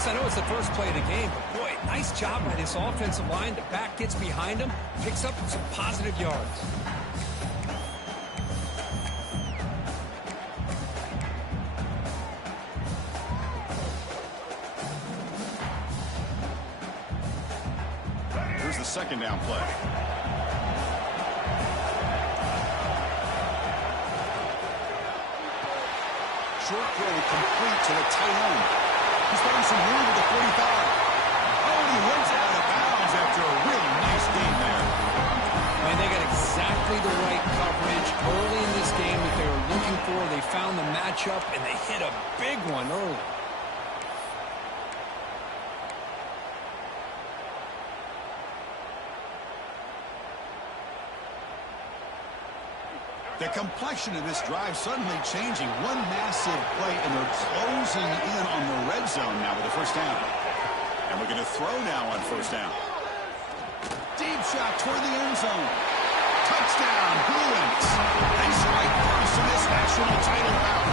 Yes, I know it's the first play of the game, but boy, nice job by this offensive line. The back gets behind him, picks up some positive yards. Here's the second down play. Short throw complete to the tight end. He's finding some room at the 45. Oh, and he heads out of bounds after a really nice game there. Man, they got exactly the right coverage early in this game that they were looking for. They found the matchup, and they hit a big one early. The complexion of this drive suddenly changing. One massive play, and they're closing in on the red zone now with the first down. And we're going to throw now on first down. Deep shot toward the end zone. Touchdown, Bruins. They strike first in this national title bout.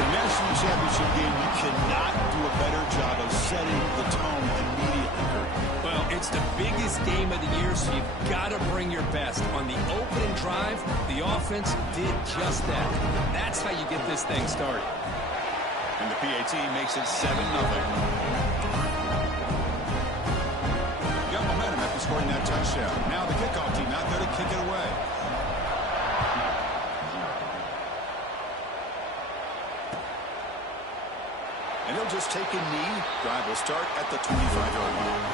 The national championship game, you cannot do a better job of setting the tone immediately, Kurt. Well, it's the biggest game of the year, so you've got to bring your best. On the opening drive, the offense did just that. That's how you get this thing started. And the PAT makes it 7-0. Got momentum after scoring that touchdown. Now the kickoff team out there to kick it away. And he'll just take a knee. Drive will start at the 25-yard line.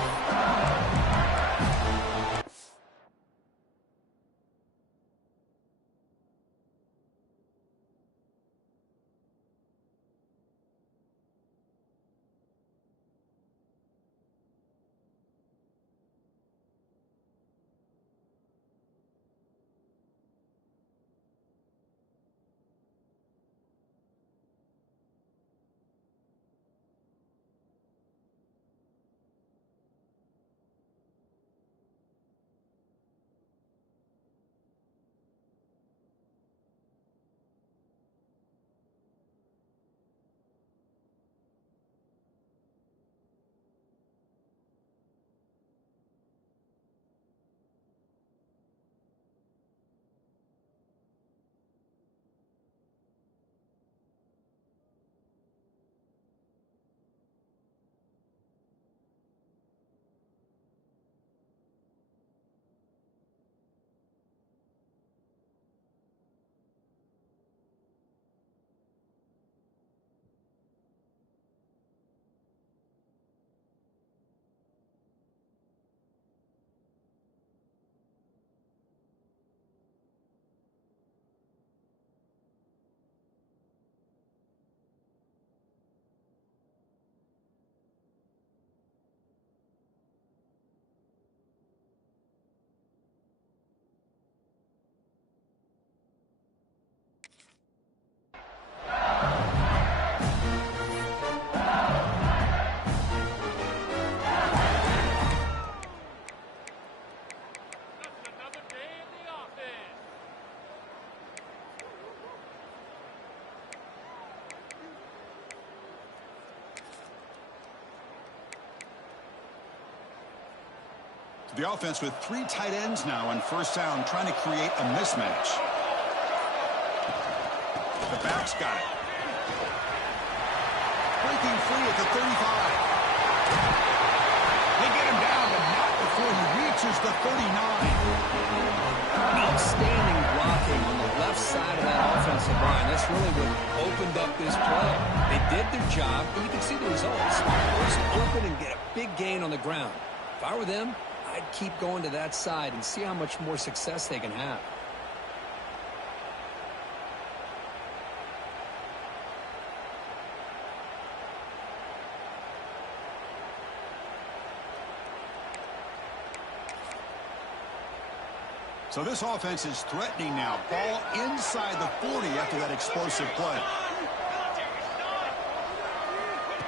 The offense with 3 tight ends now on first down, trying to create a mismatch. The back's got it. Breaking free at the 35. They get him down, but not before he reaches the 39. Outstanding blocking on the left side of that offensive line. That's really what opened up this play. They did their job, and you can see the results. First open and get a big gain on the ground. If I were them, I'd keep going to that side and see how much more success they can have. So this offense is threatening now. Ball inside the 40 after that explosive play.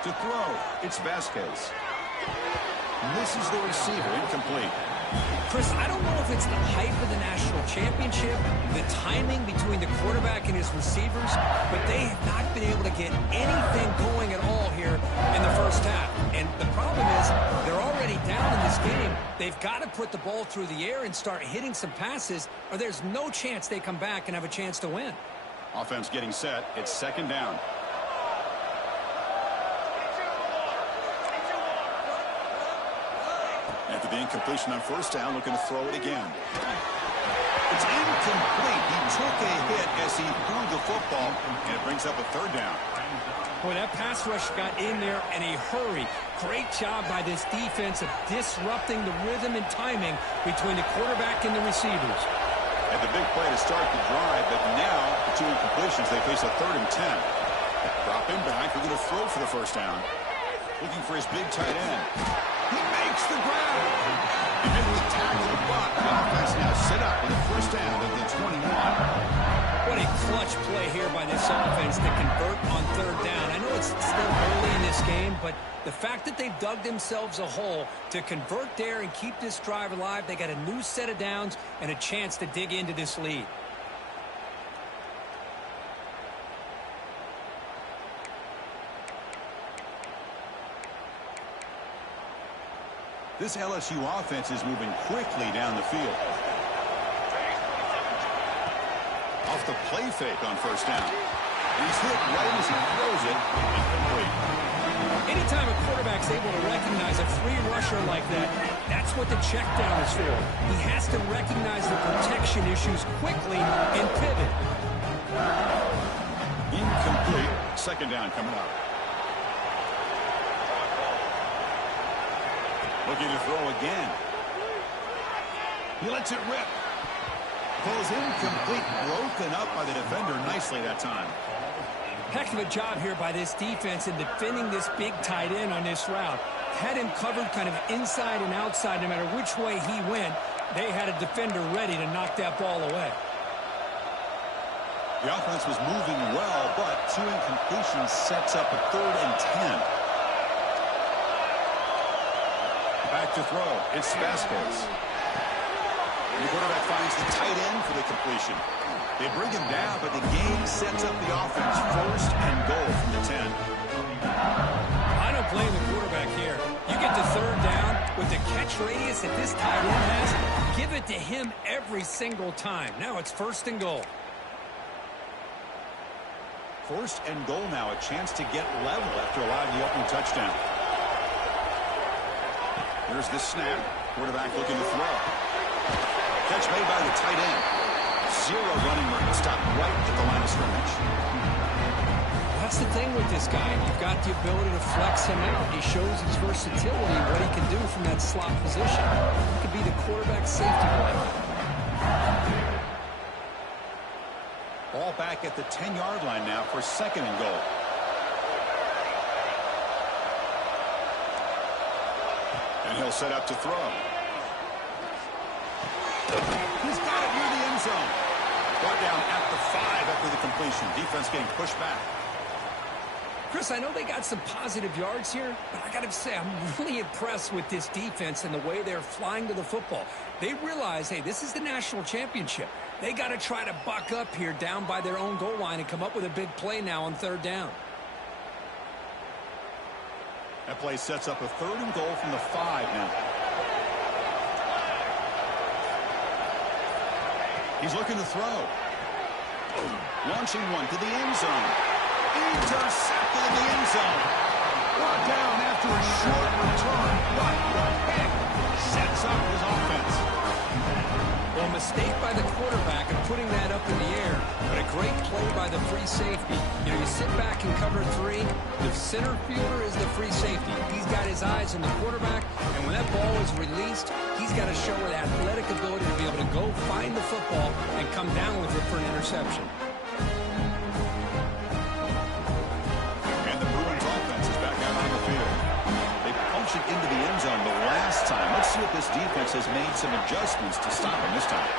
To throw, it's Vasquez. Misses the receiver, incomplete. Chris, I don't know if it's the hype of the national championship, the timing between the quarterback and his receivers, but they have not been able to get anything going at all here in the first half. And the problem is they're already down in this game. They've got to put the ball through the air and start hitting some passes, or there's no chance they come back and have a chance to win. Offense getting set. It's second down. After the incompletion on first down, looking to throw it again. It's incomplete. He took a hit as he threw the football, and it brings up a third down. Boy, that pass rush got in there in a hurry. Great job by this defense of disrupting the rhythm and timing between the quarterback and the receivers. Had the big play to start the drive, but now the two incompletions, they face a 3rd and 10. Drop him back. We're going to throw for the first down. Looking for his big tight end. He makes the grab. He made the tackle, but the offense now set up with a first down at the 21. What a clutch play here by this offense to convert on 3rd down. I know it's still early in this game, but the fact that they've dug themselves a hole to convert there and keep this drive alive, they got a new set of downs and a chance to dig into this lead. This LSU offense is moving quickly down the field. Off the play fake on first down. He's hit right as he throws it. Incomplete. Anytime a quarterback's able to recognize a free rusher like that, that's what the check down is for. He has to recognize the protection issues quickly and pivot. Incomplete. Second down coming up. Looking to throw again. He lets it rip. Throws incomplete, broken up by the defender nicely that time. Heck of a job here by this defense in defending this big tight end on this route. Had him covered kind of inside and outside no matter which way he went. They had a defender ready to knock that ball away. The offense was moving well, but two incompletions sets up a 3rd and 10. Back to throw. It's Vasquez. The quarterback finds the tight end for the completion. They bring him down, but the game sets up the offense 1st and goal from the 10. I don't blame the quarterback here. You get to 3rd down with the catch radius that this tight end has, give it to him every single time. Now it's 1st and goal. 1st and goal now, a chance to get level after allowing the opening touchdown. Here's the snap. Quarterback looking to throw. Catch made by the tight end. 0 running room. Stop right at the line of scrimmage. That's the thing with this guy. You've got the ability to flex him out. He shows his versatility, what he can do from that slot position. He could be the quarterback safety blanket. Ball back at the 10-yard line now for 2nd and goal. And he'll set up to throw. He's got it near the end zone. Brought down at the 5 after the completion. Defense getting pushed back. Chris, I know they got some positive yards here, but I got to say, I'm really impressed with this defense and the way they're flying to the football. They realize, hey, this is the national championship. They got to try to buck up here down by their own goal line and come up with a big play now on 3rd down. That play sets up a 3rd and goal from the 5 now. He's looking to throw. Launching one to the end zone. Intercepted in the end zone. Brought down after a short return. What a pick. Sets up his offense. Well, a mistake by the quarterback of putting that up in the air, but a great play by the free safety. You know, you sit back and cover 3. The center fielder is the free safety. He's got his eyes on the quarterback, and when that ball is released, he's got to show an athletic ability to be able to go find the football and come down with it for an interception. And the Bruins offense is back out on the field. They punched it into the end zone the last time. Let's see if this defense has made some adjustments to stop him this time.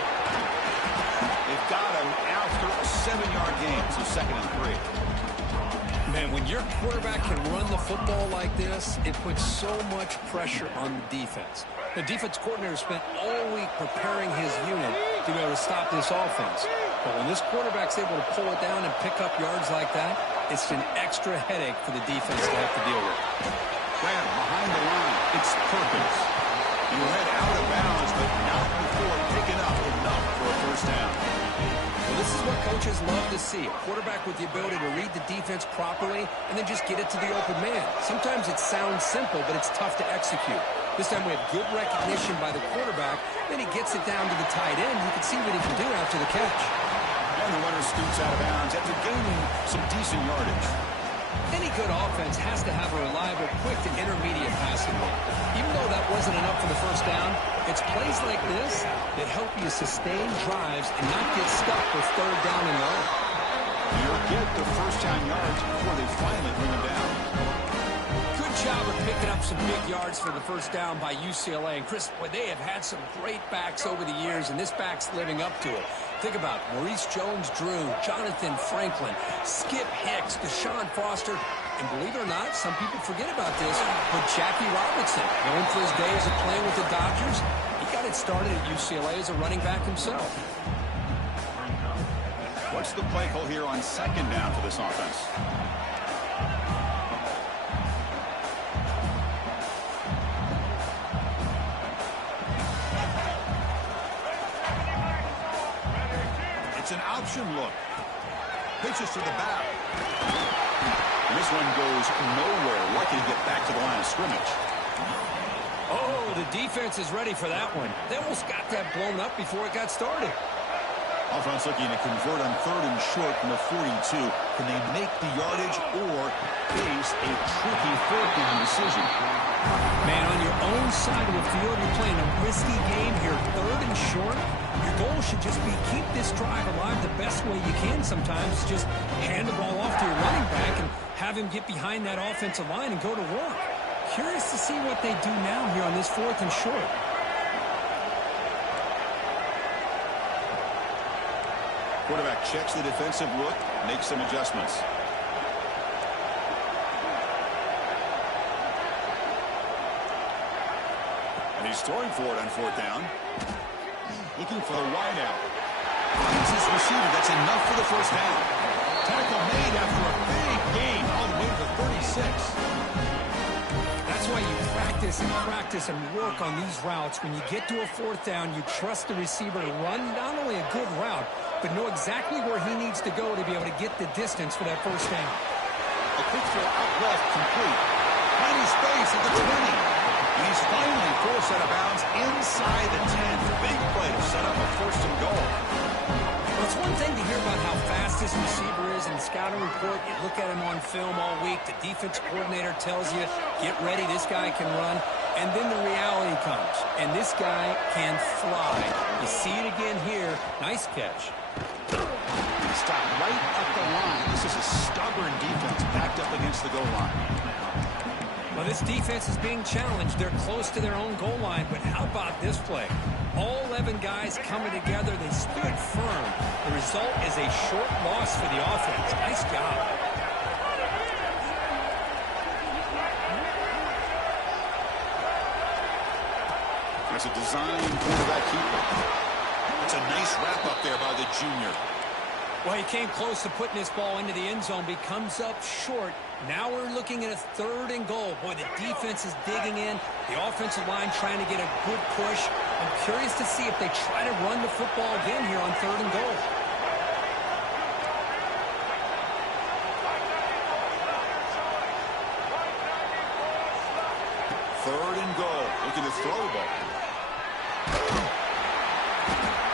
They've got him after a 7-yard gain, so 2nd and 3. Man, when your quarterback can run the football like this, it puts so much pressure on the defense. The defense coordinator spent all week preparing his unit to be able to stop this offense. But when this quarterback's able to pull it down and pick up yards like that, it's an extra headache for the defense to have to deal with. Grab behind the line. It's Perkins. You head out of bounds, but not before picking up enough for a first down. Well, this is what coaches love to see. A quarterback with the ability to read the defense properly and then just get it to the open man. Sometimes it sounds simple, but it's tough to execute. This time we have good recognition by the quarterback. Then he gets it down to the tight end. You can see what he can do after the catch. And the runner scoots out of bounds after gaining some decent yardage. Any good offense has to have a reliable, quick to intermediate passing game. Even though that wasn't enough for the first down, it's plays like this that help you sustain drives and not get stuck with third down and long. You'll get the first down yards before they finally bring them down. Good job of picking up some big yards for the first down by UCLA. And Chris, boy, they have had some great backs over the years, and this back's living up to it. Think about Maurice Jones-Drew, Jonathan Franklin, Skip Hicks, Deshaun Foster, and believe it or not, some people forget about this, but Jackie Robinson, known for his days of playing with the Dodgers, he got it started at UCLA as a running back himself. What's the play call here on second down for this offense? It's an option look. Pitches to the back. And this one goes nowhere. Lucky to get back to the line of scrimmage. Oh, the defense is ready for that one. They almost got that blown up before it got started. Offense looking to convert on third and short from the 42. Can they make the yardage or face a tricky fourth down decision? Man, on your own side of the field, you're playing a risky game here. Third and short, your goal should just be keep this drive alive the best way you can sometimes. Just hand the ball off to your running back and have him get behind that offensive line and go to work. Curious to see what they do now here on this fourth and short. Quarterback checks the defensive look, makes some adjustments. And he's throwing for it on fourth down. Looking for the wide out. Finds his receiver. That's enough for the first down. Tackle made after a big gain all the way to the 36. That's why you practice and work on these routes. When you get to a fourth down, you trust the receiver to run not only a good route, but know exactly where he needs to go to be able to get the distance for that first down. A quick throw out left, complete. Tiny space at the 20. He's finally forced out of bounds inside the 10. Big play to set up a first and goal. Well, it's one thing to hear about how fast this receiver is in the scouting report. You look at him on film all week. The defense coordinator tells you, get ready, this guy can run. And then the reality comes, and this guy can fly. You see it again here. Nice catch. Stopped right up the line. This is a stubborn defense backed up against the goal line. Well, this defense is being challenged. They're close to their own goal line, but how about this play? All 11 guys coming together. They stood firm. The result is a short loss for the offense. Nice job. There's a design quarterback keeper. It's a nice wrap up there by the junior. Well, he came close to putting this ball into the end zone, but he comes up short. Now we're looking at a third and goal. Boy, the defense is digging in. The offensive line trying to get a good push. I'm curious to see if they try to run the football again here on third and goal. Third and goal. Looking to throw the ball.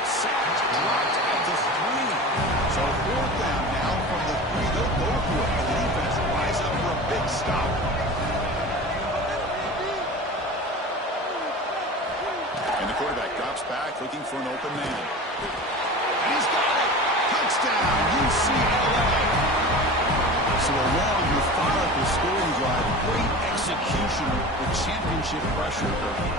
Sacked, dropped at the 3. So fourth down now from the 3. They'll go for it. And the defense rise up for a big stop. And the quarterback drops back looking for an open man. And he's got it. Touchdown, UCLA. So a long, methodical scoring drive. Great execution with championship shift pressure.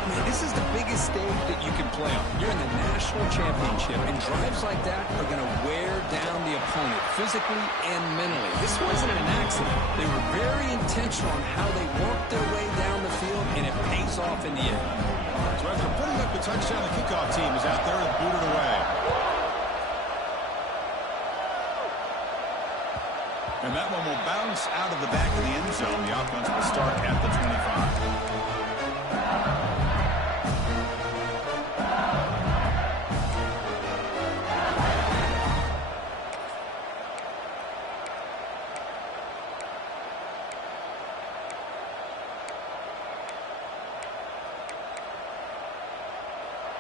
Man, this is the biggest stage that you can play on. You're in the national championship, and drives like that are going to wear down the opponent physically and mentally. This wasn't an accident. They were very intentional on how they worked their way down the field, and it pays off in the end. So after putting up the touchdown, the kickoff team is out there and booted away. And that one will bounce out of the back of the end zone. The offense will start at the 25.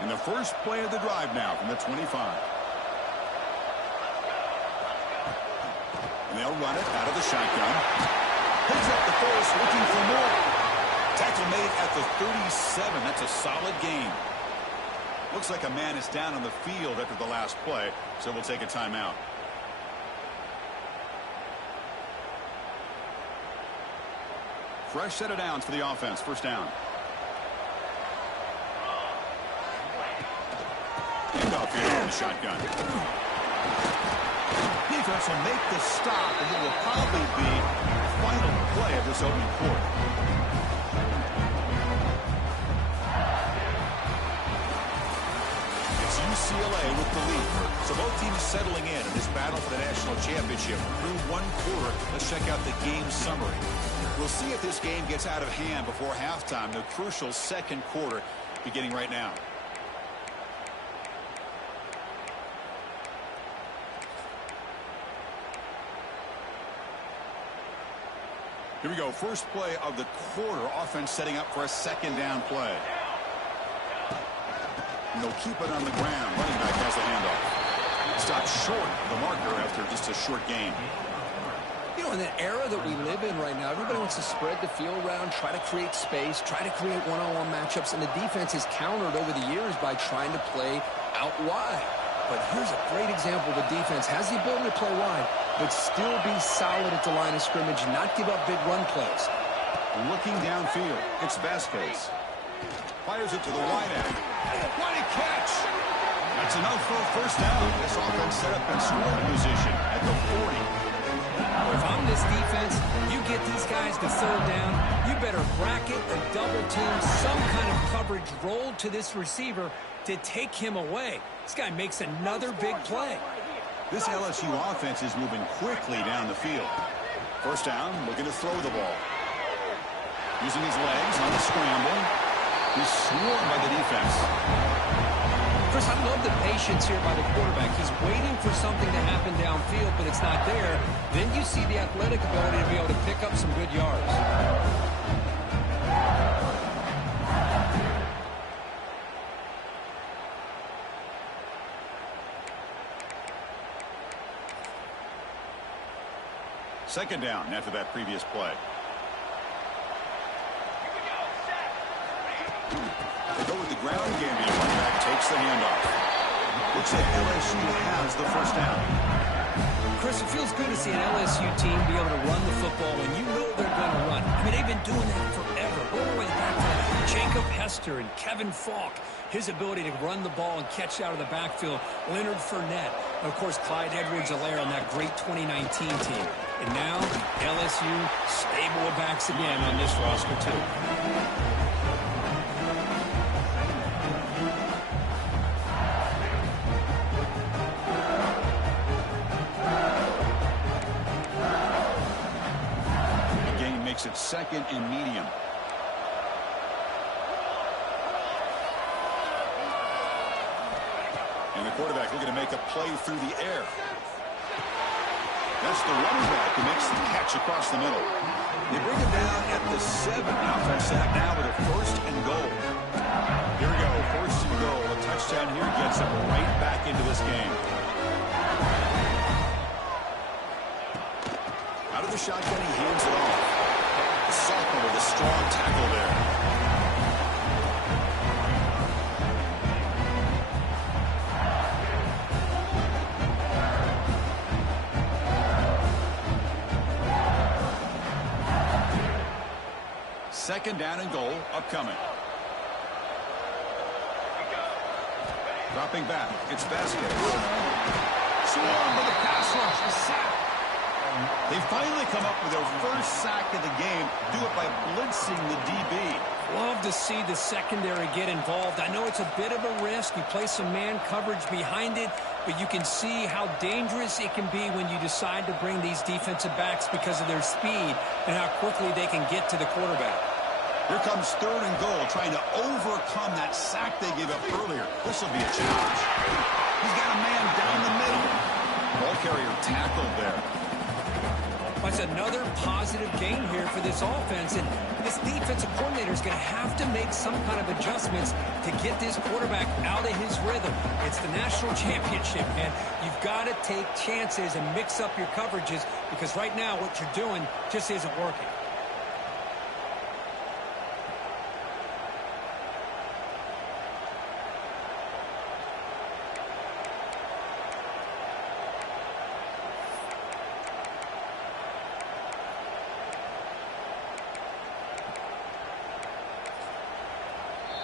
And the first play of the drive now from the 25. And they'll run it out of the shotgun. Picks up the first, looking for more. Tackle made at the 37. That's a solid gain. Looks like a man is down on the field after the last play, so we'll take a timeout. Fresh set of downs for the offense. First down. Handoff here in the shotgun. Defense will make the stop, and it will probably be the final play of this opening quarter. It's UCLA with the lead. So both teams settling in this battle for the national championship. Through one quarter, let's check out the game summary. We'll see if this game gets out of hand before halftime. The crucial second quarter beginning right now. Here we go. First play of the quarter. Offense setting up for a second down play. And they'll keep it on the ground. Running back has the handoff. Stopped short of the marker after just a short gain. You know, in the era that we live in right now, everybody wants to spread the field around, try to create space, try to create one-on-one matchups, and the defense has countered over the years by trying to play out wide. But here's a great example. The defense has the ability to play wide, but still be solid at the line of scrimmage and not give up big run plays. Looking downfield, it's Vasquez. Fires it to the wide end. What a catch! That's enough for a first down. This offense set up in scoring position at the 40. If I'm this defense, you get these guys to third down, you better bracket or double team some kind of coverage roll to this receiver to take him away. This guy makes another big play. This LSU offense is moving quickly down the field. First down, looking to throw the ball. Using his legs on the scramble. He's swarmed by the defense. Chris, I love the patience here by the quarterback. He's waiting for something to happen downfield, but it's not there. Then you see the athletic ability to be able to pick up some good yards. Second down after that previous play. They go with the ground game. The running back takes the handoff. Looks like LSU has the first down. Chris, it feels good to see an LSU team be able to run the football when you know they're going to run. I mean, they've been doing that forever. All the way back to Jacob Hester and Kevin Falk. His ability to run the ball and catch out of the backfield. Leonard Fournette. And, of course, Clyde Edwards-Helaire on that great 2019 team. And now, LSU stable of backs again on this roster, too. It's second and medium. And the quarterback looking to make a play through the air. That's the running back who makes the catch across the middle. They bring it down at the 7. Offense set now with a first and goal. Here we go, first and goal. A touchdown here gets them right back into this game. Out of the shotgun, he hands it off. Sophomore with a strong tackle there. Second down and goal upcoming. Dropping back. It's Vasquez. Swarm with a pass rush. A sack. They finally come up with their first sack of the game. Do it by blitzing the DB. Love to see the secondary get involved. I know it's a bit of a risk. You play some man coverage behind it, but you can see how dangerous it can be when you decide to bring these defensive backs because of their speed and how quickly they can get to the quarterback. Here comes third and goal, trying to overcome that sack they gave up earlier. This will be a challenge. He's got a man down the middle. Ball carrier tackled there. That's another positive game here for this offense, and this defensive coordinator is going to have to make some kind of adjustments to get this quarterback out of his rhythm. It's the national championship, man. You've got to take chances and mix up your coverages because right now what you're doing just isn't working.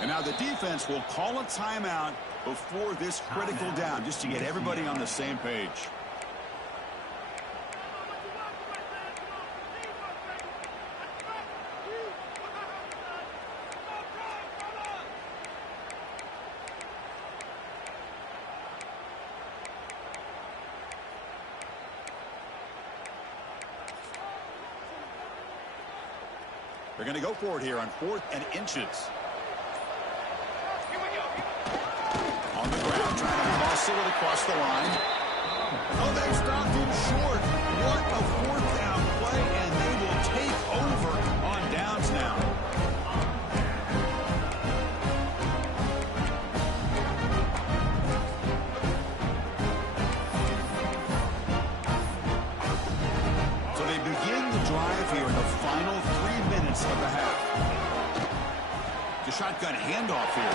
And now the defense will call a timeout before this critical down, just to get everybody on the same page. They're going to go for it here on 4th and inches. On the ground, trying to muscle it across the line. Oh, they stopped him short. What a 4th down play, and they will take over on downs now. So they begin the drive here in the final 3 minutes of the half. The shotgun handoff here.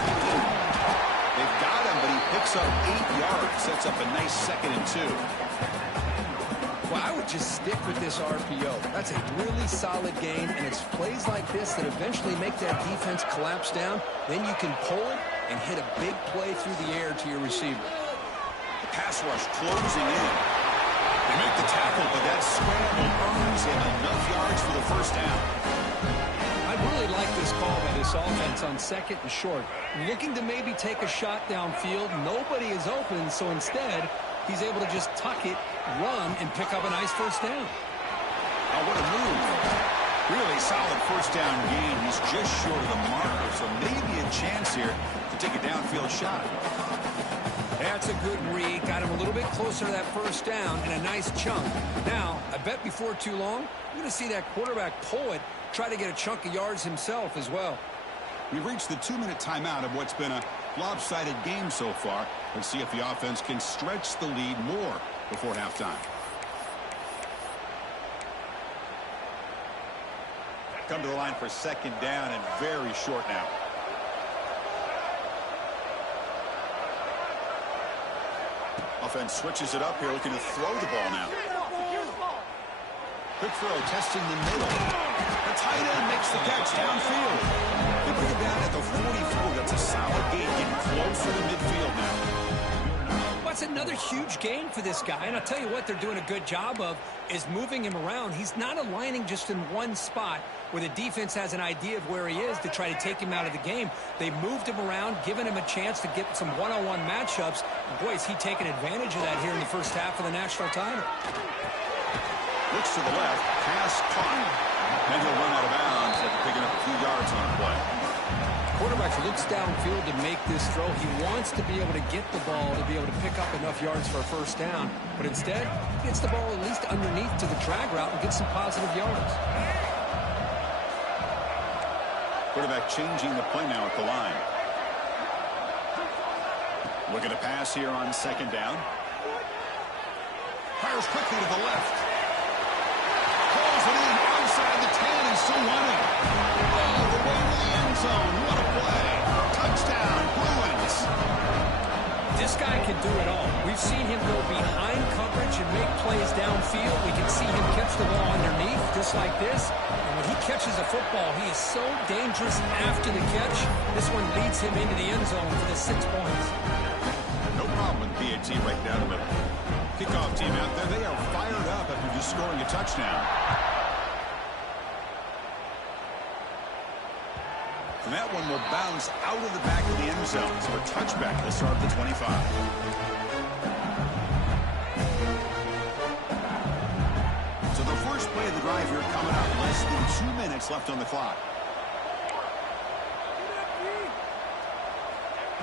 They've got him, but he picks up 8 yards. Sets up a nice 2nd and 2. Well, I would just stick with this RPO. That's a really solid game, and it's plays like this that eventually make that defense collapse down. Then you can pull it and hit a big play through the air to your receiver. The pass rush closing in. They make the tackle, but that scramble earns him enough yards for the first down. I really like this call by this offense on 2nd and short. Looking to maybe take a shot downfield. Nobody is open, so instead, he's able to just tuck it, run, and pick up a nice first down. Oh, what a move. Really solid first down gain. He's just short of the marker, so maybe a chance here to take a downfield shot. That's a good read. Got him a little bit closer to that first down and a nice chunk. Now, I bet before too long, you're going to see that quarterback pull it, try to get a chunk of yards himself as well. We've reached the 2-minute timeout of what's been a lopsided game so far. Let's see if the offense can stretch the lead more before halftime. Come to the line for 2nd down and very short now. Offense switches it up here, looking to throw the ball now. Quick throw, testing the middle. The tight end makes the catch downfield. They bring it down at the 44. That's a solid gain, getting closer to midfield now. That's another huge gain for this guy, and I'll tell you what they're doing a good job of is moving him around. He's not aligning just in one spot where the defense has an idea of where he is to try to take him out of the game. They moved him around, given him a chance to get some one-on-one matchups. And boy, is he taking advantage of that here in the first half of the national title. Looks to the left, pass caught, and he'll run out of bounds after picking up a few yards on the play. Quarterback looks downfield to make this throw. He wants to be able to get the ball to be able to pick up enough yards for a first down, but instead, he gets the ball at least underneath to the drag route and gets some positive yards. Quarterback changing the play now at the line. Looking to pass here on 2nd down. Fires quickly to the left. Pulls it in outside the 10 and still running. All the way to the end zone. What a play. Touchdown, Bruins. This guy can do it all. We We've seen him go behind coverage and make plays downfield. We can see him catch the ball underneath, just like this. And when he catches a football, he is so dangerous after the catch. This one leads him into the end zone for the 6 points. No problem with PAT right down the middle. Kickoff team out there, they are fired up after just scoring a touchdown. And that one will bounce out of the back of the end zone. So a touchback to start the 25. So the first play of the drive here coming up. Less than 2 minutes left on the clock.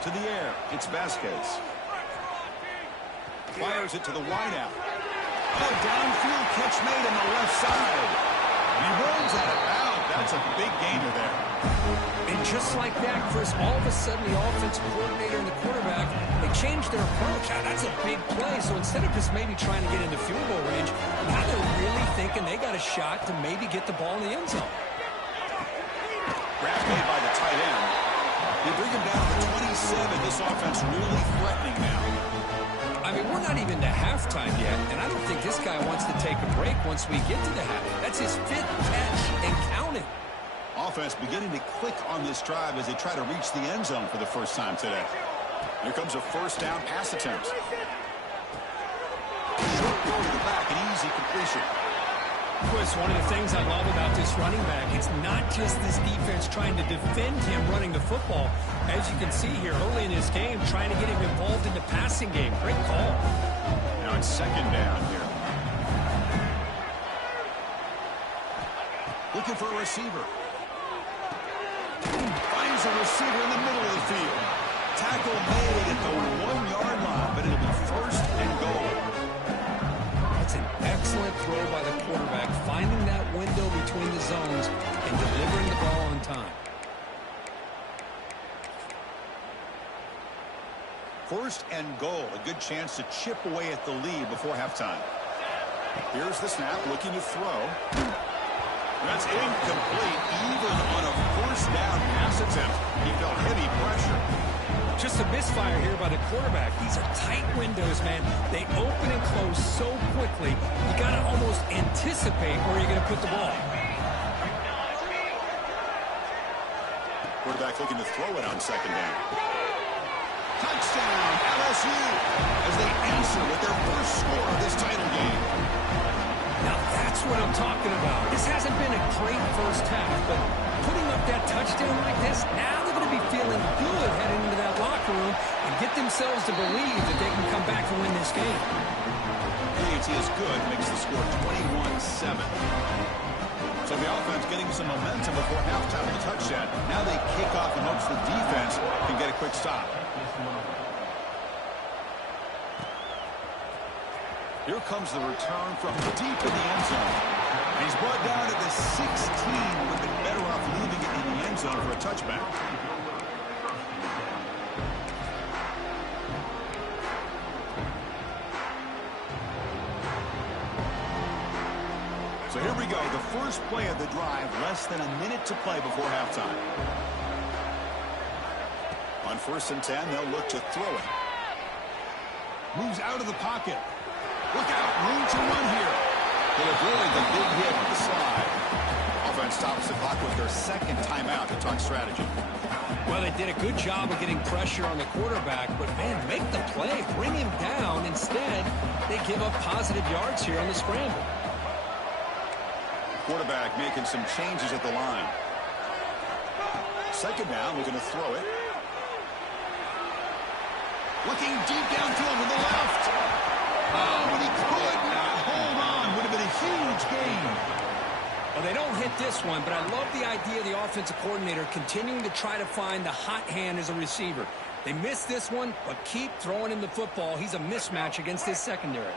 To the air, it's Vasquez. Fires it to the wideout. Oh, downfield catch made on the left side. He rolls that out. That's a big gainer there. And just like that, Chris, all of a sudden the offensive coordinator and the quarterback, they changed their approach. That's a big play. So instead of just maybe trying to get into field goal range, now they're really thinking they got a shot to maybe get the ball in the end zone. Grab made by the tight end. They bring him down to the 27. This offense really threatening now. I mean, we're not even to halftime yet, and I don't think this guy wants to take a break once we get to the half. That's his 5th catch and counting. Offense beginning to click on this drive as they try to reach the end zone for the first time today. Here comes a first down pass attempt. Short throw to the back, an easy completion. Chris, one of the things I love about this running back, it's not just this defense trying to defend him running the football. As you can see here early in this game, trying to get him involved in the passing game. Great call. Now it's second down here. Looking for a receiver. Finds a receiver in the middle of the field. Tackle made at the 1-yard line, but it'll be first and goal. That's an excellent throw by the quarterback, finding that window between the zones and delivering the ball on time. First and goal, a good chance to chip away at the lead before halftime. Here's the snap, looking to throw. That's incomplete, even on a first down pass attempt. He felt heavy pressure. Just a misfire here by the quarterback. These are tight windows, man. They open and close so quickly. You got to almost anticipate where you're going to put the ball. Quarterback looking to throw it on second down. Touchdown, LSU, as they answer with their first score of this title game. Now that's what I'm talking about. This hasn't been a great first half, but putting up that touchdown like this, now they're going to be feeling good heading into that locker room and get themselves to believe that they can come back and win this game. PAT is good, makes the score 21-7. So the offense getting some momentum before halftime with a touchdown. Now they kick off and hopes the defense can get a quick stop. Here comes the return from deep in the end zone. And he's brought down at the 16. Would have been better off leaving it in the end zone for a touchback. So here we go. The first play of the drive. Less than a minute to play before halftime. On 1st and 10, they'll look to throw it. Moves out of the pocket. Look out, room to run here. They avoid the big hit with the slide. Offense stops the clock with their second timeout to talk strategy. Well, they did a good job of getting pressure on the quarterback, but, man, make the play, bring him down. Instead, they give up positive yards here on the scramble. Quarterback making some changes at the line. Second down, looking to throw it. Looking deep downfield to the left. Oh, and he could not hold on. Would have been a huge gain. Well, they don't hit this one, but I love the idea of the offensive coordinator continuing to try to find the hot hand as a receiver. They missed this one, but keep throwing him the football. He's a mismatch against this secondary.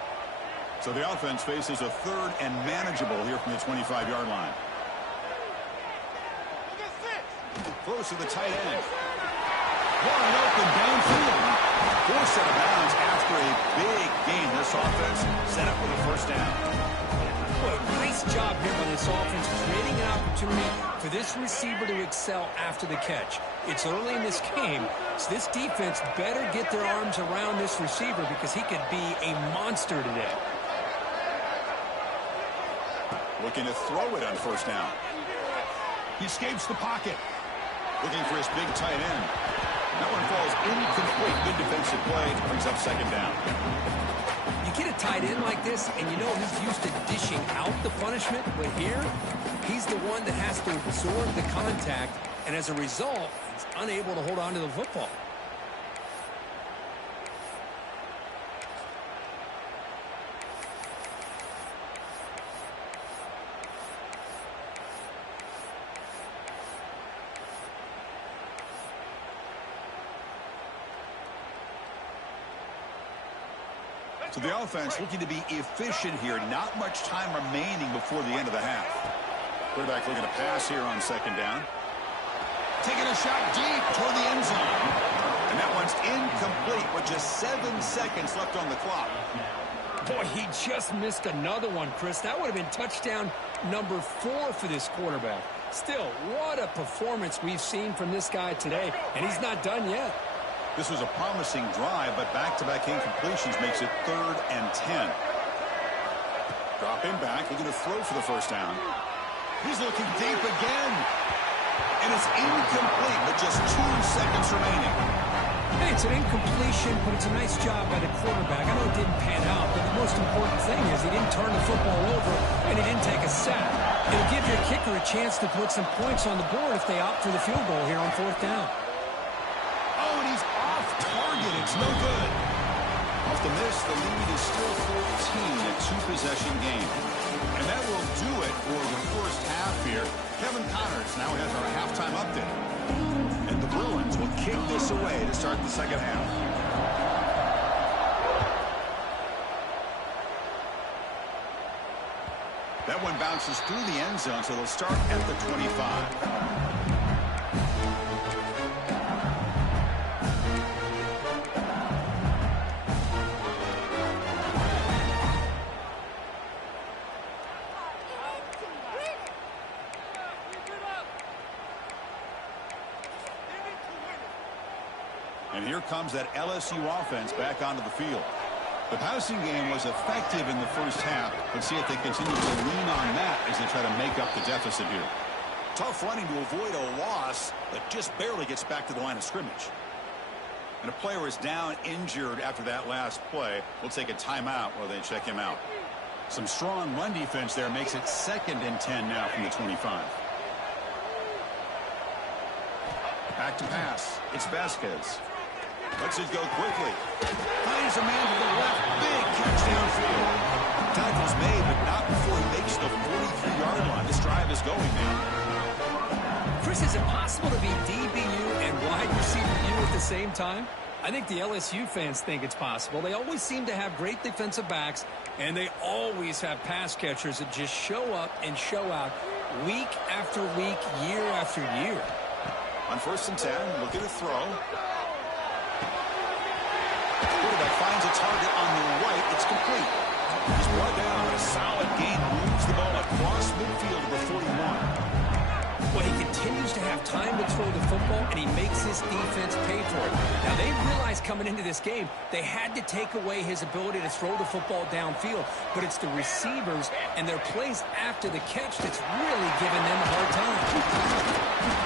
So the offense faces a third and manageable here from the 25-yard line. Close to the tight end. Wide open downfield. Forced out of bounds after a big gain. This offense set up with a first down. Boy, nice job here by this offense, creating an opportunity for this receiver to excel after the catch. It's early in this game, so this defense better get their arms around this receiver because he could be a monster today. Looking to throw it on first down. He escapes the pocket. Looking for his big tight end. That one falls incomplete. Good defensive play. Brings up second down. You get a tight end like this, and you know he's used to dishing out the punishment, but here, he's the one that has to absorb the contact, and as a result, he's unable to hold on to the football. So the offense looking to be efficient here. Not much time remaining before the end of the half. Quarterback looking to pass here on second down. Taking a shot deep toward the end zone. And that one's incomplete with just 7 seconds left on the clock. Boy, he just missed another one, Chris. That would have been touchdown number 4 for this quarterback. Still, what a performance we've seen from this guy today, and he's not done yet. This was a promising drive, but back-to-back incompletions makes it 3rd and 10. Dropping back, looking to throw for the first down. He's looking deep again. And it's incomplete with just 2 seconds remaining. Hey, it's an incompletion, but it's a nice job by the quarterback. I know it didn't pan out, but the most important thing is he didn't turn the football over and he didn't take a sack. It'll give your kicker a chance to put some points on the board if they opt for the field goal here on 4th down. Oh, and he's off target. It's no good. Off the miss, the lead is still 14, a 2-possession game. And that will do it for the first half here. Kevin Connors now has our halftime update. And the Bruins will kick this away to start the second half. That one bounces through the end zone, so they'll start at the 25. And here comes that LSU offense back onto the field. The passing game was effective in the first half. Let's see if they continue to lean on that as they try to make up the deficit here. Tough running to avoid a loss, but just barely gets back to the line of scrimmage. And a player is down injured after that last play. We'll take a timeout while they check him out. Some strong run defense there makes it 2nd and 10 now from the 25. Back to pass. It's Vasquez. Lets it go quickly. Finds a man to the left. Big catch downfield. Tackle's made, but not before he makes the 43-yard line. This drive is going now. Chris, is it possible to be DBU and wide receiver U at the same time? I think the LSU fans think it's possible. They always seem to have great defensive backs, and they always have pass catchers that just show up and show out week after week, year after year. On 1st and 10, looking to throw. Quarterback finds a target on the right. It's complete. He's brought down a solid gain. Moves the ball across midfield to the 41. Well, he continues to have time to throw the football, and he makes his defense pay for it. Now, they realized coming into this game they had to take away his ability to throw the football downfield, but it's the receivers and their plays after the catch that's really giving them a hard time.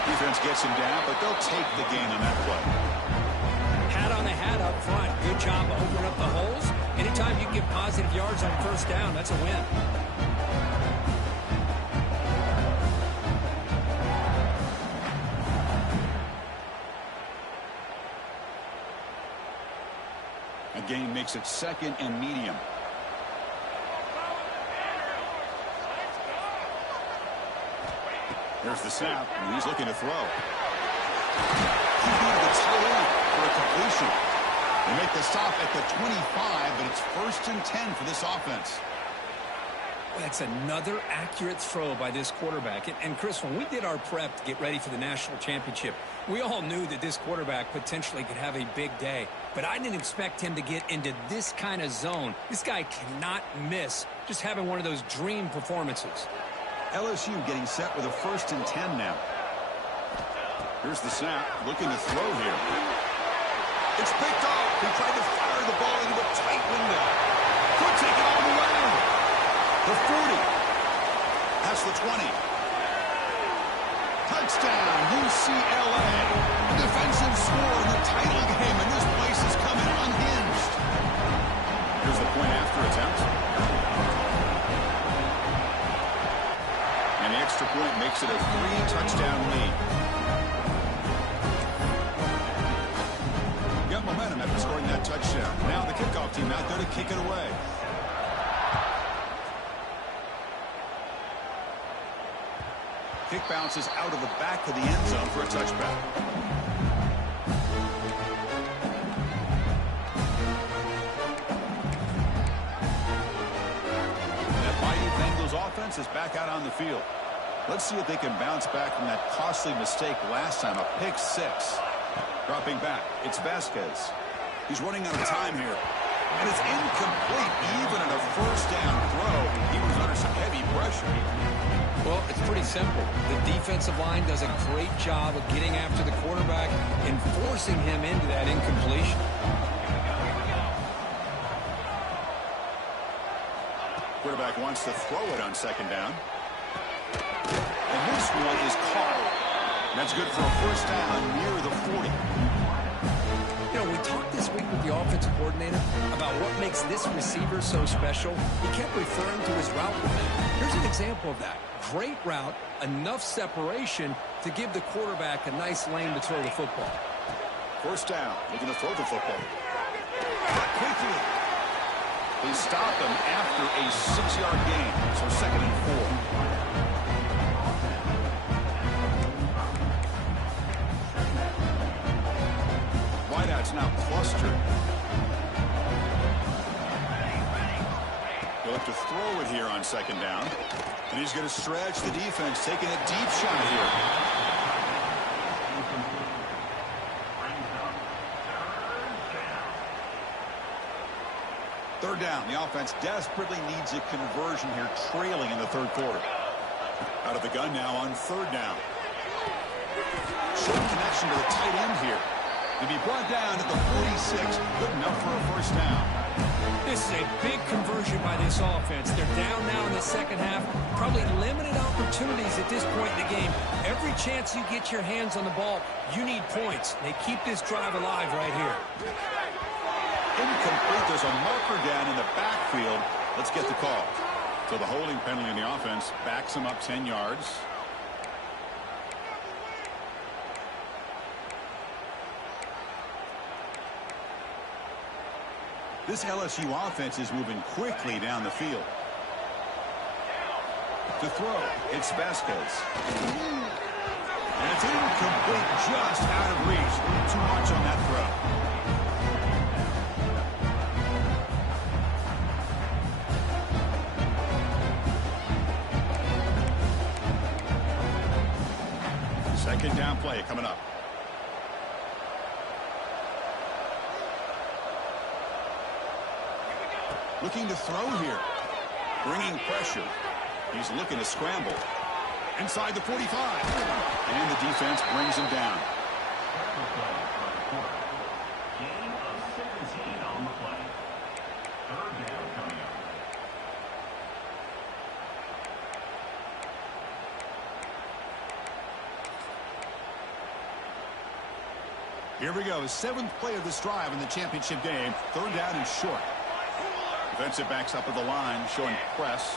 Defense gets him down, but they'll take the gain on that play. Hat on the hat up front. Good job of opening up the holes. Anytime you get positive yards on 1st down, that's a win. A gain makes it 2nd and medium. There's the snap, and he's looking to throw. He beat the tight end for a completion. They make the stop at the 25, but it's 1st and 10 for this offense. That's another accurate throw by this quarterback. And Chris, when we did our prep to get ready for the national championship, we all knew that this quarterback potentially could have a big day. But I didn't expect him to get into this kind of zone. This guy cannot miss just having one of those dream performances. LSU getting set with a 1st and 10 now. Here's the snap, looking to throw here. It's picked off. He tried to fire the ball into a tight window. Could take it all the way. The 40. That's the 20. Touchdown, UCLA. Defensive score in the title game, and this place is coming unhinged. Here's the point after attempt. And the extra point makes it a 3-touchdown lead. Got momentum after scoring that touchdown. Now the kickoff team out there to kick it away. Kick bounces out of the back of the end zone for a touchback. That mighty Bengals offense is back out on the field. Let's see if they can bounce back from that costly mistake last time, a pick 6. Dropping back, it's Vasquez. He's running out of time here. And it's incomplete, even on a 1st down throw. He was under some heavy pressure. Well, it's pretty simple. The defensive line does a great job of getting after the quarterback and forcing him into that incompletion. Quarterback wants to throw it on 2nd down. And this one is caught. That's good for a 1st down near the 40. You know, we talked this week with the offensive coordinator about what makes this receiver so special. He kept referring to his route running. Here's an example of that. Great route, enough separation to give the quarterback a nice lane to throw the football. 1st down, looking to throw the football. Quickly. They stop him after a 6-yard gain, so 2nd and 4. Wideout's now clustered. He'll have to throw it here on 2nd down. And he's going to stretch the defense, taking a deep shot here. Third down. The offense desperately needs a conversion here, trailing in the 3rd quarter. Out of the gun now on 3rd down. Short connection to the tight end here. To be brought down at the 46, good enough for a 1st down. This is a big conversion by this offense. They're down now in the 2nd half. Probably limited opportunities at this point in the game. Every chance you get your hands on the ball, you need points. They keep this drive alive right here. Incomplete. There's a marker down in the backfield. Let's get the call. So the holding penalty in the offense backs him up 10 yards. This LSU offense is moving quickly down the field. To throw, it's Vasquez. And it's incomplete, just out of reach. A little too much on that throw. Second down play coming up. Looking to throw here. Bringing pressure. He's looking to scramble. Inside the 45. And the defense brings him down. Gain of 17 on the play. 3rd down coming up. Here we go. 7th play of this drive in the championship game. 3rd down and short. Defensive backs up at the line, showing press.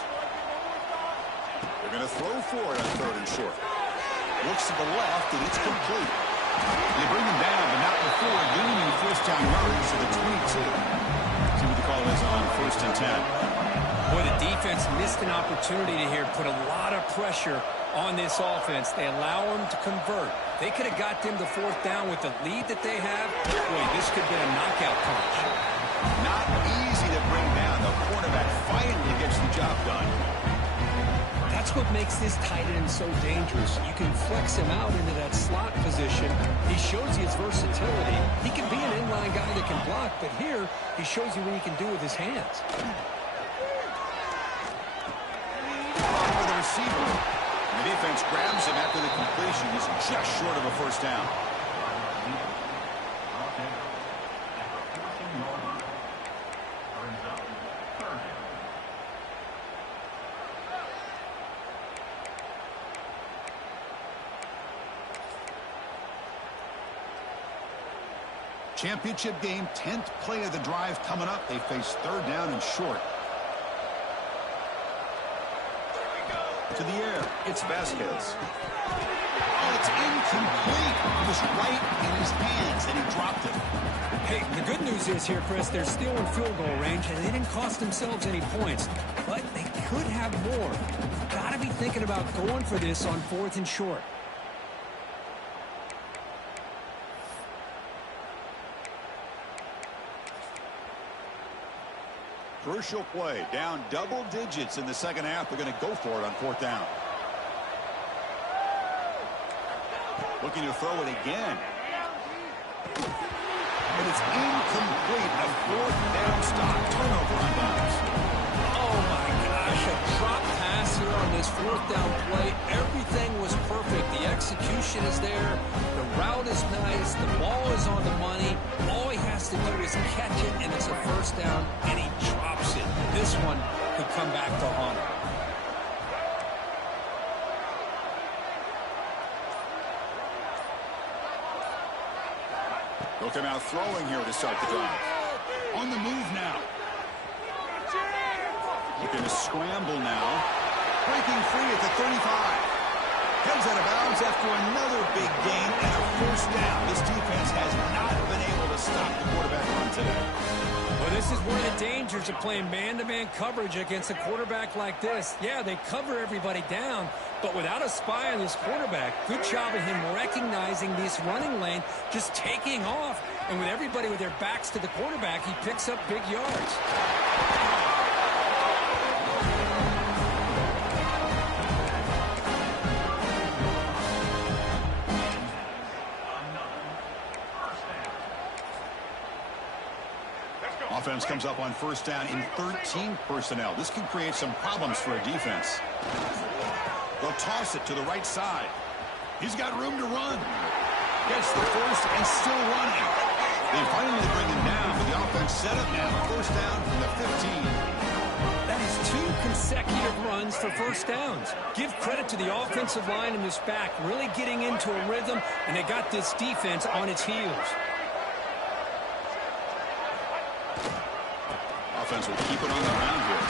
They're going to throw for it on 3rd and short. Looks to the left, and it's complete. They bring him down, but not before gaining 1st down yards to the 22. See what the call is on 1st and 10. Boy, the defense missed an opportunity to here, put a lot of pressure on this offense. They allow them to convert. They could have got them to 4th down with the lead that they have. Boy, this could have been a knockout punch. Not easy to bring down. The cornerback finally gets the job done. That's what makes this tight end so dangerous. You can flex him out into that slot position. He shows you his versatility. He can be an inline guy that can block, but here he shows you what he can do with his hands. For the receiver. The defense grabs him after the completion. He's just short of a first down. Championship game, 10th play of the drive coming up. They face third down and short. To the air, it's Vasquez. Oh, it's incomplete. It was right in his hands, and he dropped it. Hey, the good news is here, Chris, they're still in field goal range, and they didn't cost themselves any points. But they could have more. You've got to be thinking about going for this on 4th and short. Crucial play, down double digits in the second half. They're going to go for it on 4th down. Looking to throw it again. And it's incomplete. A 4th down stop. Turnover on downs. Oh, my gosh, a drop pass here on this 4th down play. Everything was perfect. The execution is there. The route is nice. The ball is on the money. All he has to do is catch it, and it's a first down, and he drops it. This one could come back to haunt him. They'll come out throwing here to start the drive. On the move now. Looking to scramble now. Breaking free at the 35. Heads out of bounds after another big gain and a first down. This defense has not been able to stop the quarterback run today. Well, this is one of the dangers of playing man-to-man coverage against a quarterback like this. Yeah, they cover everybody down, but without a spy on this quarterback, good job of him recognizing this running lane, just taking off. And with everybody with their backs to the quarterback, he picks up big yards. Offense comes up on first down in 13 personnel. This can create some problems for a defense. They'll toss it to the right side. He's got room to run. Gets the first and still running. They finally bring him down, but the offense set up now. First down from the 15. That is 2 consecutive runs for first downs. Give credit to the offensive line and this back, really getting into a rhythm, and they got this defense on its heels. Offense will keep it on the ground here.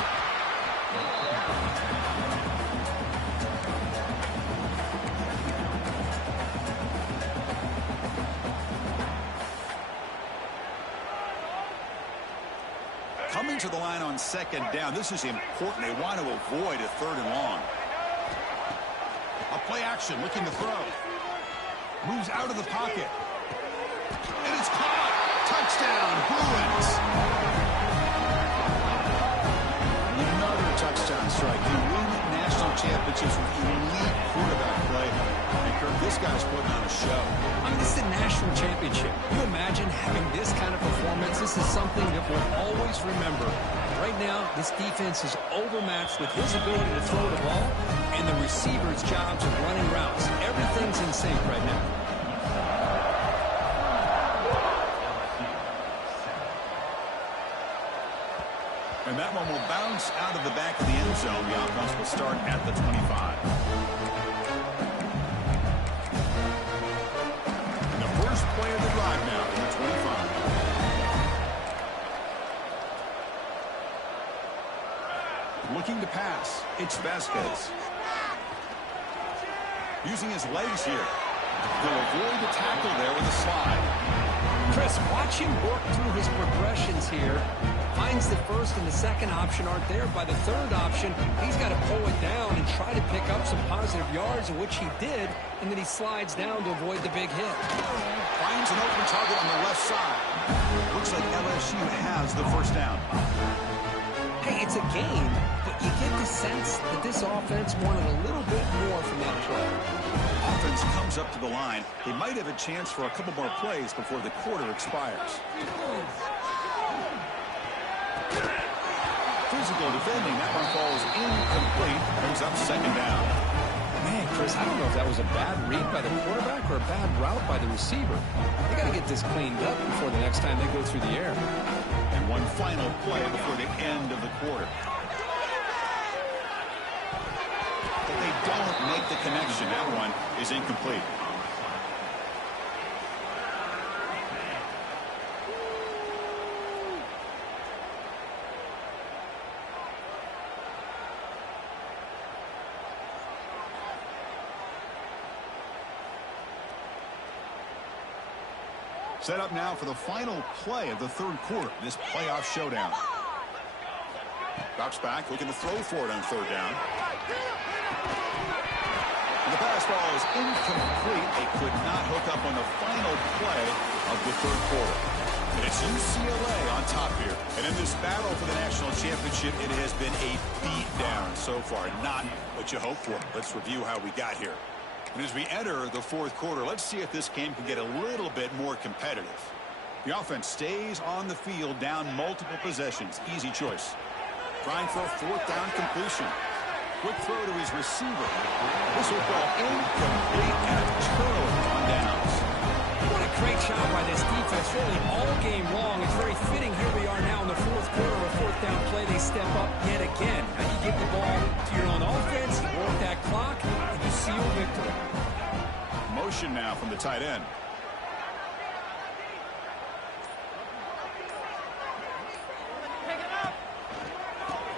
Coming to the line on second down. This is important. They want to avoid a 3rd and long. A play action looking to throw. Moves out of the pocket. And it's caught. Touchdown, Bruins. Touchdown strike. You win national championships with elite quarterback play. And Kirk, this guy's putting on a show. I mean, this is a national championship. You imagine having this kind of performance? This is something that we'll always remember. Right now, this defense is overmatched with his ability to throw the ball and the receiver's jobs of running routes. Everything's in sync right now. And that one will bounce out of the back of the end zone. The offense will start at the 25. And the first play of the drive now in the 25. Looking to pass. It's Vasquez. Using his legs here. He'll avoid the tackle there with a slide. Chris, watch him work through his progressions here. Finds the first and the second option aren't there. By the third option, he's got to pull it down and try to pick up some positive yards, which he did, and then he slides down to avoid the big hit. Finds an open target on the left side. Looks like LSU has the first down. Hey, it's a game, but you get the sense that this offense wanted a little bit more from that play. Offense comes up to the line. They might have a chance for a couple more plays before the quarter expires. Physical defending. That one falls incomplete. Brings up second down. Man, Chris, I don't know if that was a bad read by the quarterback or a bad route by the receiver. They got to get this cleaned up before the next time they go through the air. And one final play before the end of the quarter. But they don't make the connection. That one is incomplete. Set up now for the final play of the third quarter, this playoff showdown. Drops back, looking to throw for it on third down. And the pass ball is incomplete. They could not hook up on the final play of the third quarter. And it's UCLA on top here. And in this battle for the national championship, it has been a beatdown so far. Not what you hope for. Let's review how we got here. And as we enter the fourth quarter, let's see if this game can get a little bit more competitive. The offense stays on the field, down multiple possessions. Easy choice. Trying for a fourth down completion. Quick throw to his receiver. This will fall incomplete and a turnover on downs. What a great job by this defense, really all game long. It's very fitting here we are now in the fourth quarter of a fourth down play. They step up yet again. Now you give the ball to your own offense, you work that clock, and you seal victory. Motion now from the tight end.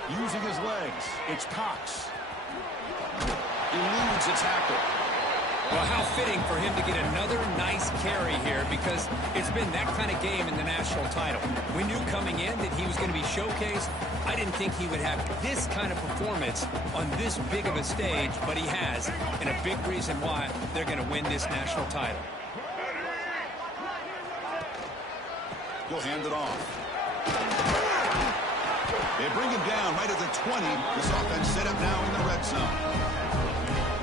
Using his legs, it's Cox. Eludes a tackle. Well, how fitting for him to get another nice carry here, because it's been that kind of game in the national title. We knew coming in that he was going to be showcased. I didn't think he would have this kind of performance on this big of a stage, but he has, and a big reason why they're going to win this national title. He'll hand it off. They bring him down right at the 20. This offense set up now in the red zone.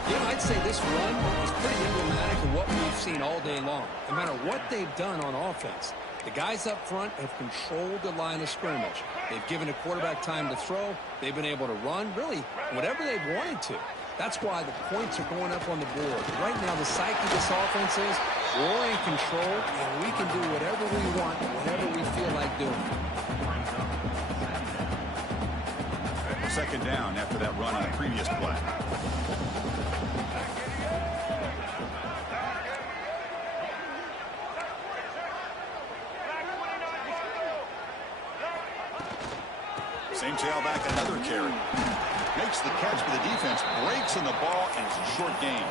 Yeah, I'd say this run is pretty emblematic of what we've seen all day long. No matter what they've done on offense, the guys up front have controlled the line of scrimmage. They've given a quarterback time to throw. They've been able to run, really, whatever they've wanted to. That's why the points are going up on the board. Right now, the psyche of this offense is we're in control, and we can do whatever we want, whatever we feel like doing. Second down after that run on the previous play. Same tailback, another carry. Makes the catch, but the defense breaks in the ball, and it's a short gain.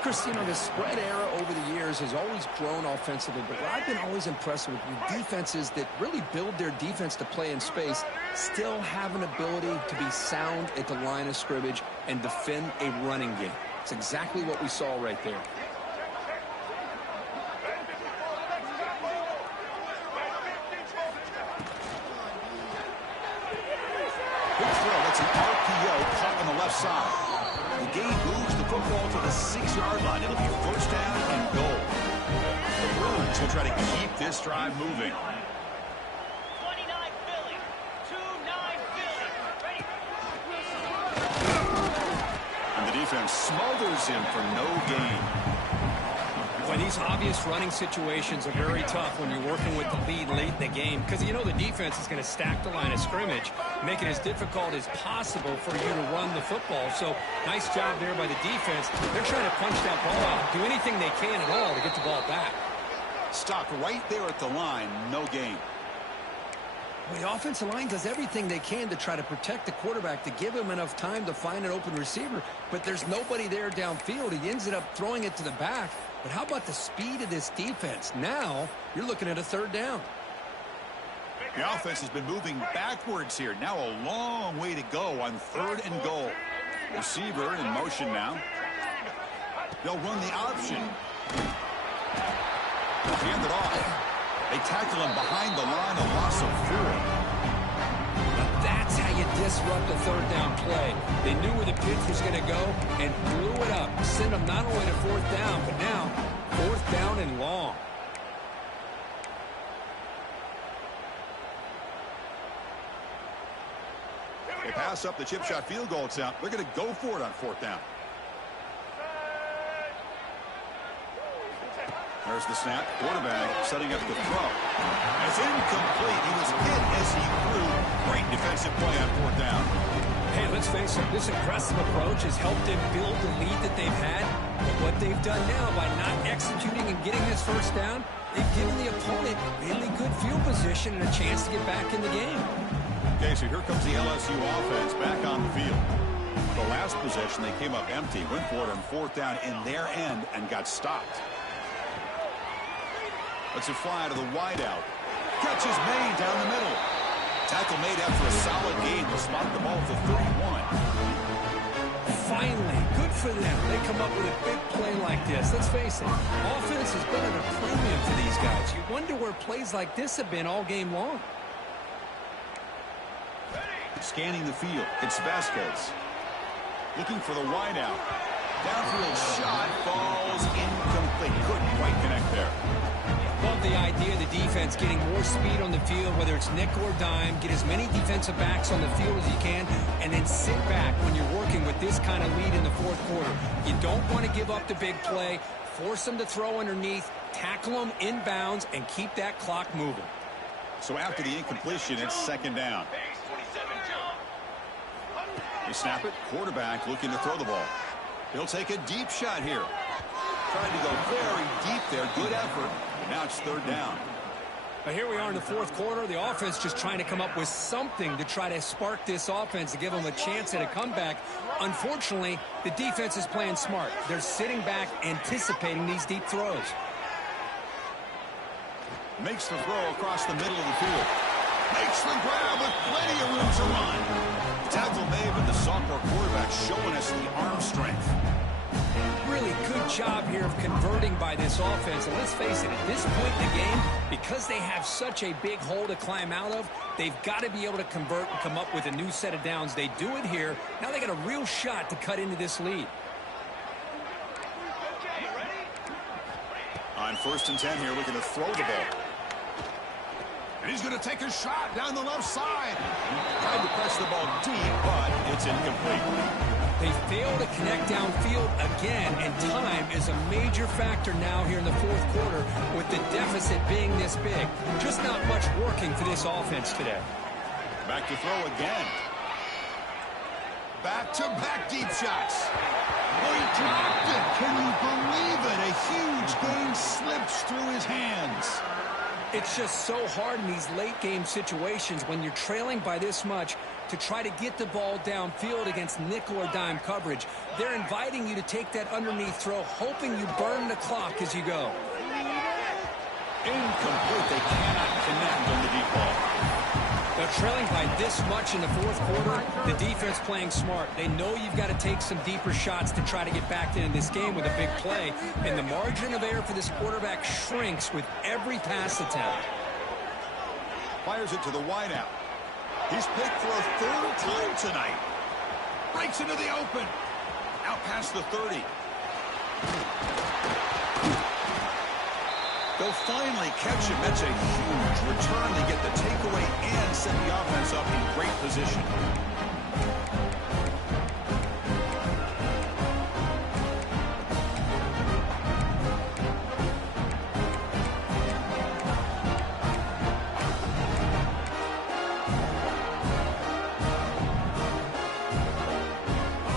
Chris, you know, the spread era over the years has always grown offensively, but what I've been always impressed with defenses that really build their defense to play in space still have an ability to be sound at the line of scrimmage and defend a running game. It's exactly what we saw right there. Big throw, that's an RPO caught on the left side. The game moves the football to the 6-yard line. It'll be first down and goal. The Bruins will try to keep this drive moving. 29 Philly. 2-9 Philly. Ready. And the defense smothers him for no gain. Boy, these obvious running situations are very tough when you're working with the lead late in the game, because you know the defense is going to stack the line of scrimmage, make it as difficult as possible for you to run the football. So nice job there by the defense. They're trying to punch that ball out, do anything they can at all to get the ball back. Stopped right there at the line, no gain. Well, the offensive line does everything they can to try to protect the quarterback, to give him enough time to find an open receiver, but there's nobody there downfield. He ends up throwing it to the back. But how about the speed of this defense? Now you're looking at a third down. The offense has been moving backwards here. Now a long way to go on 3rd and goal. Receiver in motion now. They'll run the option. Hand it off. They tackle him behind the line, a loss of 4. Now that's how you disrupt a 3rd down play. They knew where the pitch was going to go and blew it up. Send them not only to 4th down, but now 4th down and long. They pass up the chip shot field goal attempt. They're going to go for it on 4th down. There's the snap. Quarterback setting up the throw. It's incomplete. He was hit as he threw. Great defensive play on 4th down. Hey, let's face it, this aggressive approach has helped them build the lead that they've had. But what they've done now by not executing and getting this 1st down, they've given the opponent really good field position and a chance to get back in the game. Okay, so here comes the LSU offense back on the field. The last possession, they came up empty, went for it on 4th down in their end and got stopped. Let's it fly to the wideout. Catch is made down the middle. Tackle made after a solid gain. They'll spot the ball at the 31. Finally, good for them. They come up with a big play like this. Let's face it, offense has been at a premium for these guys. You wonder where plays like this have been all game long. Scanning the field, it's Vasquez. Looking for the wideout. Downfield shot falls incomplete. Couldn't quite connect there. Love the idea of the defense getting more speed on the field, whether it's nickel or dime. Get as many defensive backs on the field as you can, and then sit back when you're working with this kind of lead in the 4th quarter. You don't want to give up the big play. Force them to throw underneath, tackle them inbounds, and keep that clock moving. So after the incompletion, it's 2nd down. They snap it. Quarterback looking to throw the ball. He'll take a deep shot here. Trying to go very deep there. Good effort. But now it's 3rd down. But here we are in the 4th quarter. The offense just trying to come up with something to try to spark this offense to give them a chance at a comeback. Unfortunately, the defense is playing smart. They're sitting back, anticipating these deep throws. Makes the throw across the middle of the field. Makes the grab with plenty of room to run. Tackle made, but the sophomore quarterback showing us the arm strength. Really good job here of converting by this offense. And let's face it, at this point in the game, because they have such a big hole to climb out of, they've got to be able to convert and come up with a new set of downs. They do it here. Now they got a real shot to cut into this lead. On 1st and 10 here, looking to throw the ball. And he's going to take a shot down the left side. Tried to press the ball deep, but it's incomplete. They fail to connect downfield again, and time is a major factor now here in the 4th quarter with the deficit being this big. Just not much working for this offense today. Back to throw again. Back-to-back deep shots. Oh, he dropped it. Can you believe it? A huge gain slips through his hands. It's just so hard in these late game situations when you're trailing by this much to try to get the ball downfield against nickel or dime coverage. They're inviting you to take that underneath throw, hoping you burn the clock as you go. Incomplete. They cannot connect on the deep ball. They're trailing by this much in the 4th quarter. The defense playing smart. They know you've got to take some deeper shots to try to get back into this game with a big play. And the margin of error for this quarterback shrinks with every pass attempt. Fires it to the wideout. He's picked for a 3rd time tonight. Breaks into the open. Out past the 30. They'll finally catch him. That's a huge return. They get the takeaway and set the offense up in great position.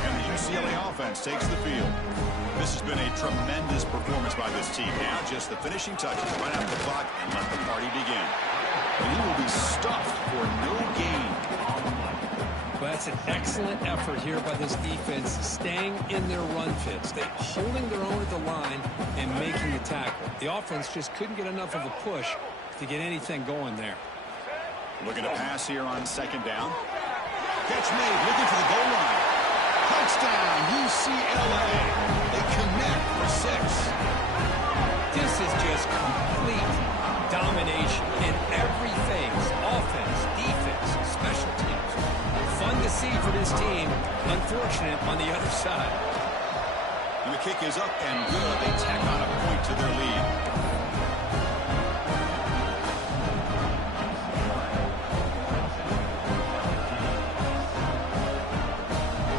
And the UCLA offense takes the field. This has been a tremendous performance by this team. Now just the finishing touches, run out the clock, and let the party begin. And he will be stuffed for no gain. Well, that's an excellent effort here by this defense, staying in their run fits. They're holding their own at the line and making the tackle. The offense just couldn't get enough of a push to get anything going there. Looking to pass here on second down. Catch made, looking for the goal line. Touchdown, UCLA. They connect for 6. This is just complete domination in every phase. Offense, defense, special teams. Fun to see for this team. Unfortunate on the other side. And the kick is up and good. They tack on a point to their lead.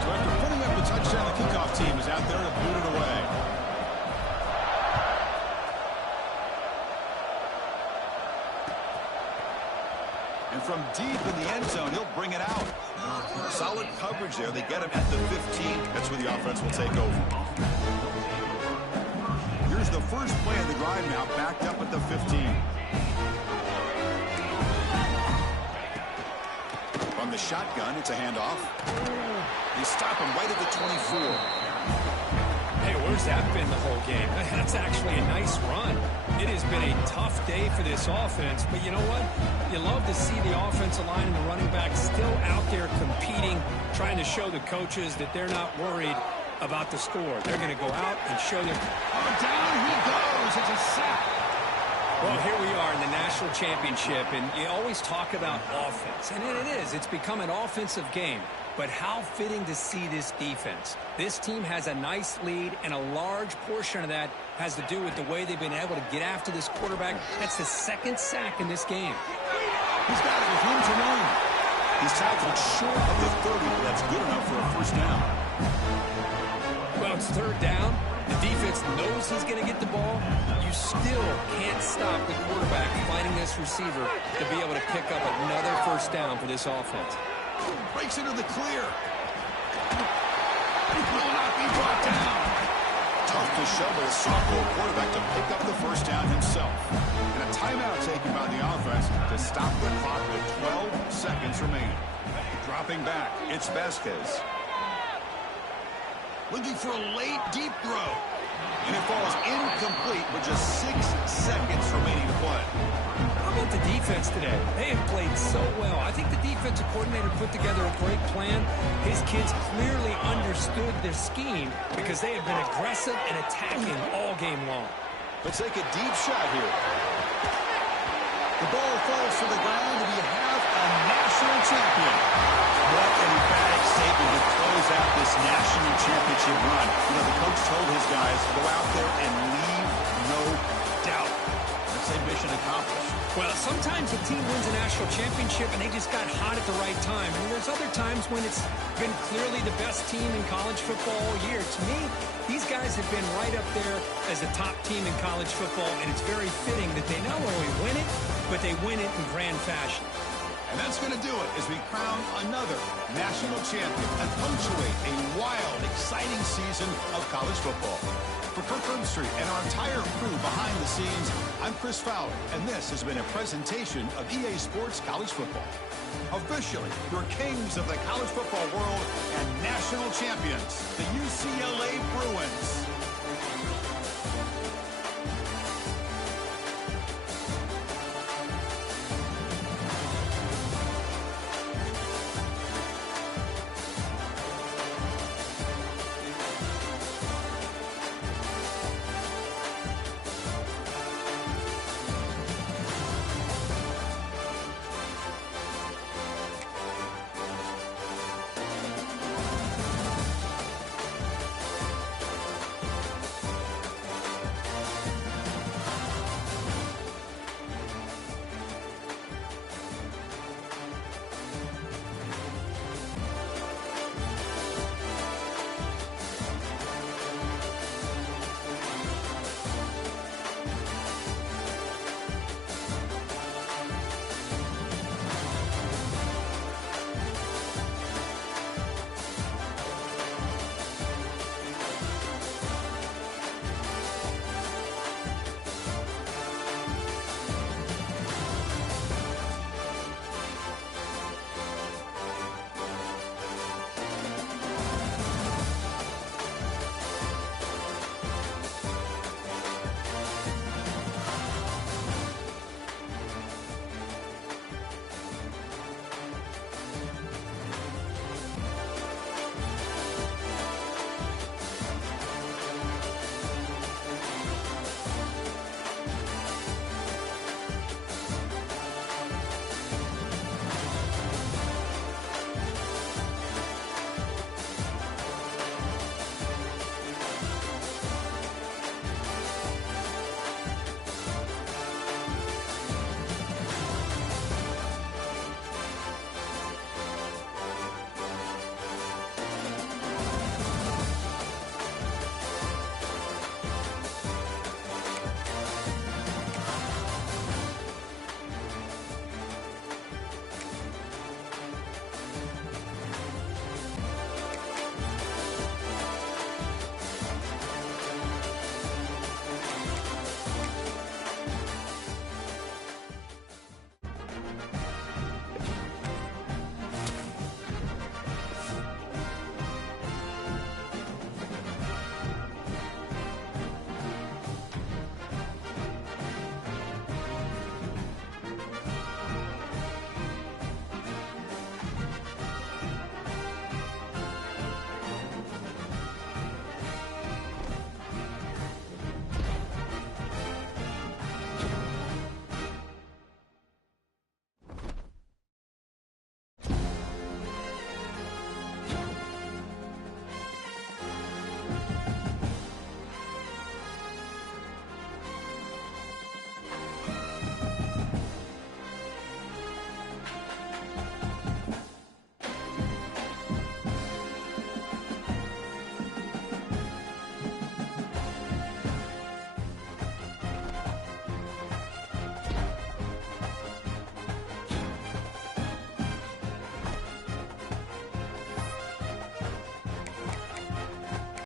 So after putting up the touchdown, the kickoff team is out there to boot it away. And from deep in the end zone, he'll bring it out. Solid coverage there. They get him at the 15. That's where the offense will take over. Here's the first play of the drive now, backed up at the 15. From the shotgun, it's a handoff. They stop him right at the 24. Hey, where's that been the whole game? That's actually a nice run. It has been a tough day for this offense, but you know what? You love to see the offensive line and the running back still out there competing, trying to show the coaches that they're not worried about the score. They're going to go out and show them. Oh, down he goes. It's a sack. Well, here we are in the national championship, and you always talk about offense, and it is. It's become an offensive game. But how fitting to see this defense. This team has a nice lead, and a large portion of that has to do with the way they've been able to get after this quarterback. That's the second sack in this game. He's got it with room to run. He's tackled short of the 30, but that's good enough for a first down. Well, it's third down. The defense knows he's going to get the ball. You still can't stop the quarterback finding this receiver to be able to pick up another first down for this offense. Breaks into the clear. Will not be brought down. Tough to show by the sophomore quarterback to pick up the first down himself. And a timeout taken by the offense to stop the clock with 12 seconds remaining. Dropping back, it's Vasquez. Looking for a late deep throw. And it falls incomplete with just 6 seconds remaining to play. How about the defense today? They have played so well. I think the defensive coordinator put together a great plan. His kids clearly understood their scheme because they have been aggressive and attacking all game long. Let's take a deep shot here. The ball falls to the ground, and we have a national champion. What an emphatic statement to close out this national championship run. You know, the coach told his guys, go out there and leave no doubt. Let's say mission accomplished. Well, sometimes a team wins a national championship and they just got hot at the right time. And there's other times when it's been clearly the best team in college football all year. To me, these guys have been right up there as a top team in college football, and it's very fitting that they not only win it, but they win it in grand fashion. And that's going to do it as we crown another national champion and punctuate a wild, exciting season of college football. For Kirk Herbstreit and our entire crew behind the scenes, I'm Chris Fowler, and this has been a presentation of EA Sports College Football. Officially, your kings of the college football world and national champions, the UCLA Bruins.